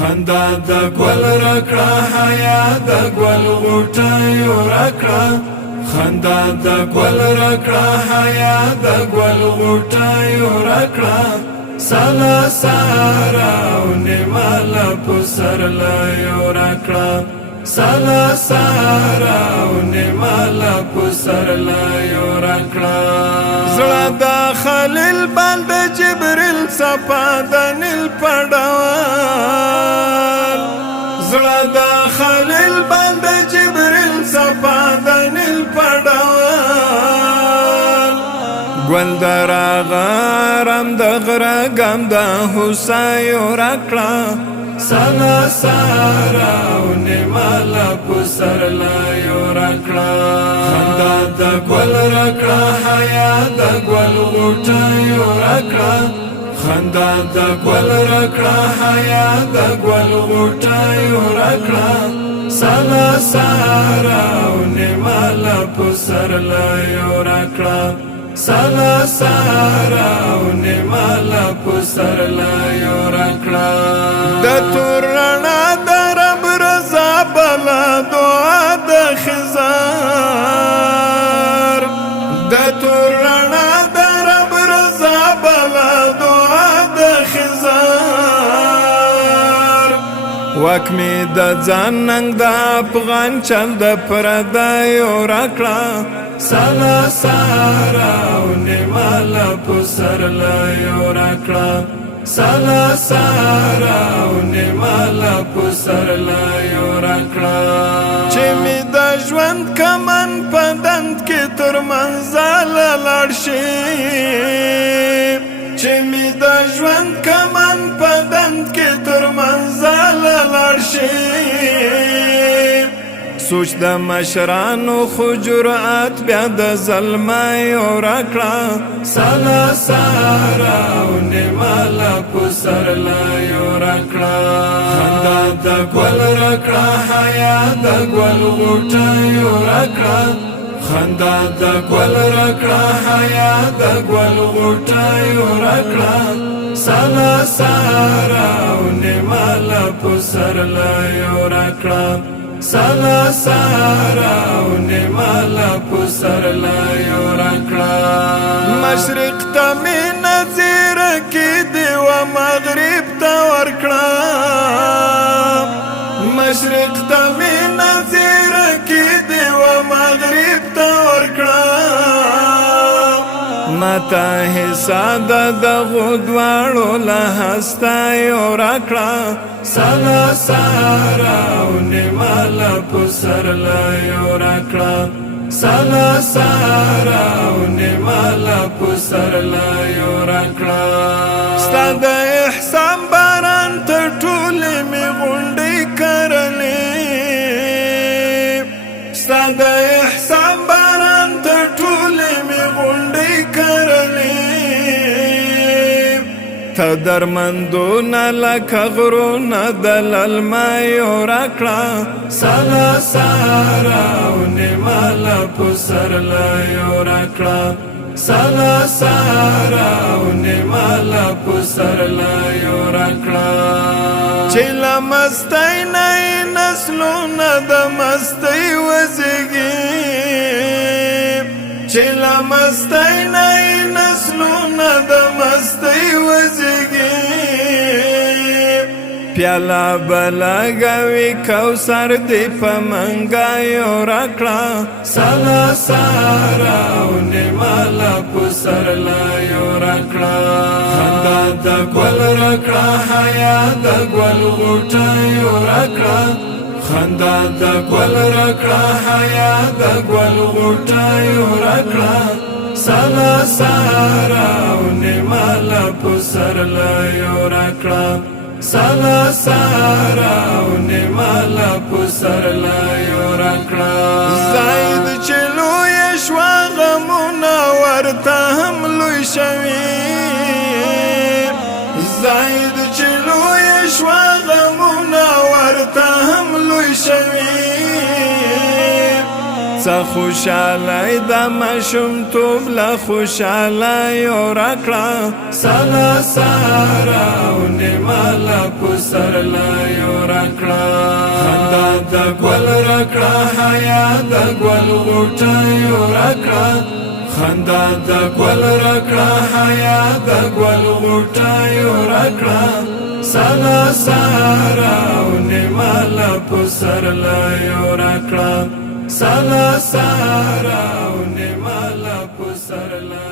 خندا د ګل راکړه حیا د ګل غوټیو راکړه خندا د ګل راکړه حیا د ګل غوټیو راکړه سالا سارا او نیمال پسر لایو راکړه سالا سارا او نیمال پسر لایو راکړه زړه د خلیل بند جبريل صفا د نیل پډوال زړه د خلیل بند جبريل صفا د نیل پډوال ګل دراغه رم د غره ګم د حسایو راکړه سالا سارا او نیمال پسر لایو راکړه خندا د ګل راکړه حیا د ګل غوټیو راکړه خندا د ګل راکړه حیا د ګل غوټیو راکړه سالا سارا او نیمال پسر لایو راکړه سالا سارا او نیمال پسر لایو راکړه د تور رڼا د رب رضا بلا دعا د خزار د تور رڼا د رب رضا بلا دعا د خزار وکمی د ځان ننګ د افغان چل د پردایو راکړه سالا سارا او نیمال پسر لایو راکړه سالا سارا او نیمال پسر لایو راکړه چې می د ژوند کمن پدند کې تر منزل لاړ شي چې می د ژوند کمن پدند کې تر منزل لاړ شي سوچ د مشرانو خو جرأت بیا د ظلمایو راکړه سالا سارا او نیمال پسر لایو راکړه خندا د ګل راکړه حیا د ګل غوټیو راکړه خندا د ګل راکړه حیا د ګل غوټیو راکړه سالا سارا او نیمال پسر لایو راکړه سالا سارا او نیمال پسر لایو راکړه مشرق ته می نظر کې دی و مغرب ته ورکړه مشرق ته می نظر کې دی و مغرب ته ورکړه متا حساب د غدواړو له هستایو راکړه سالا سارا او نیمال پسر لایو راکړه سالا سارا او نیمال پسر لایو راکړه ستا د احسان باران ته ټولې مې غونډې کرلې ستا د احسان باران ته ټولې مې غونډې کرلې ته درمندونه لکه غرونه د للمایو راکړه سالا سارا او نیمال پسر لایو راکړه سالا سارا او نیمال پسر لایو راکړه چې له مستۍ نه نسلونه د مستۍ وزېږي چې له مستۍ نه نسلونه د مستۍ وزېږي پیاله بلګوي کوثر دی په منګایو راکړه سالا سارا او نیمال پسر لایو راکړه خندا د ګل راکړه حیا د ګل غوټیو راکړه خندا د ګل راکړه حیا د ګل غوټیو راکړه سالا سارا او نیمال پسر لایو راکړه سالا سارا او نیمال پسر لایو راکړه زاید چې لوی شوه غمونه ورته هم لوی شوي زاید چې لوی شوه غمونه ورته هم لوی شوي څه خوشاله د ماشومتوب له خوشاله ورکړه سلا سارا او نیمه له پسرله ورکړه خندا د ګل راکړه حیا د ګل غوټه ورکړه خندا د ګل راکړه حیا د ګل غوټه ورکړه سلا سارا او نیمه له پسرله ورکړه سلا سارا او نیمه له پسرله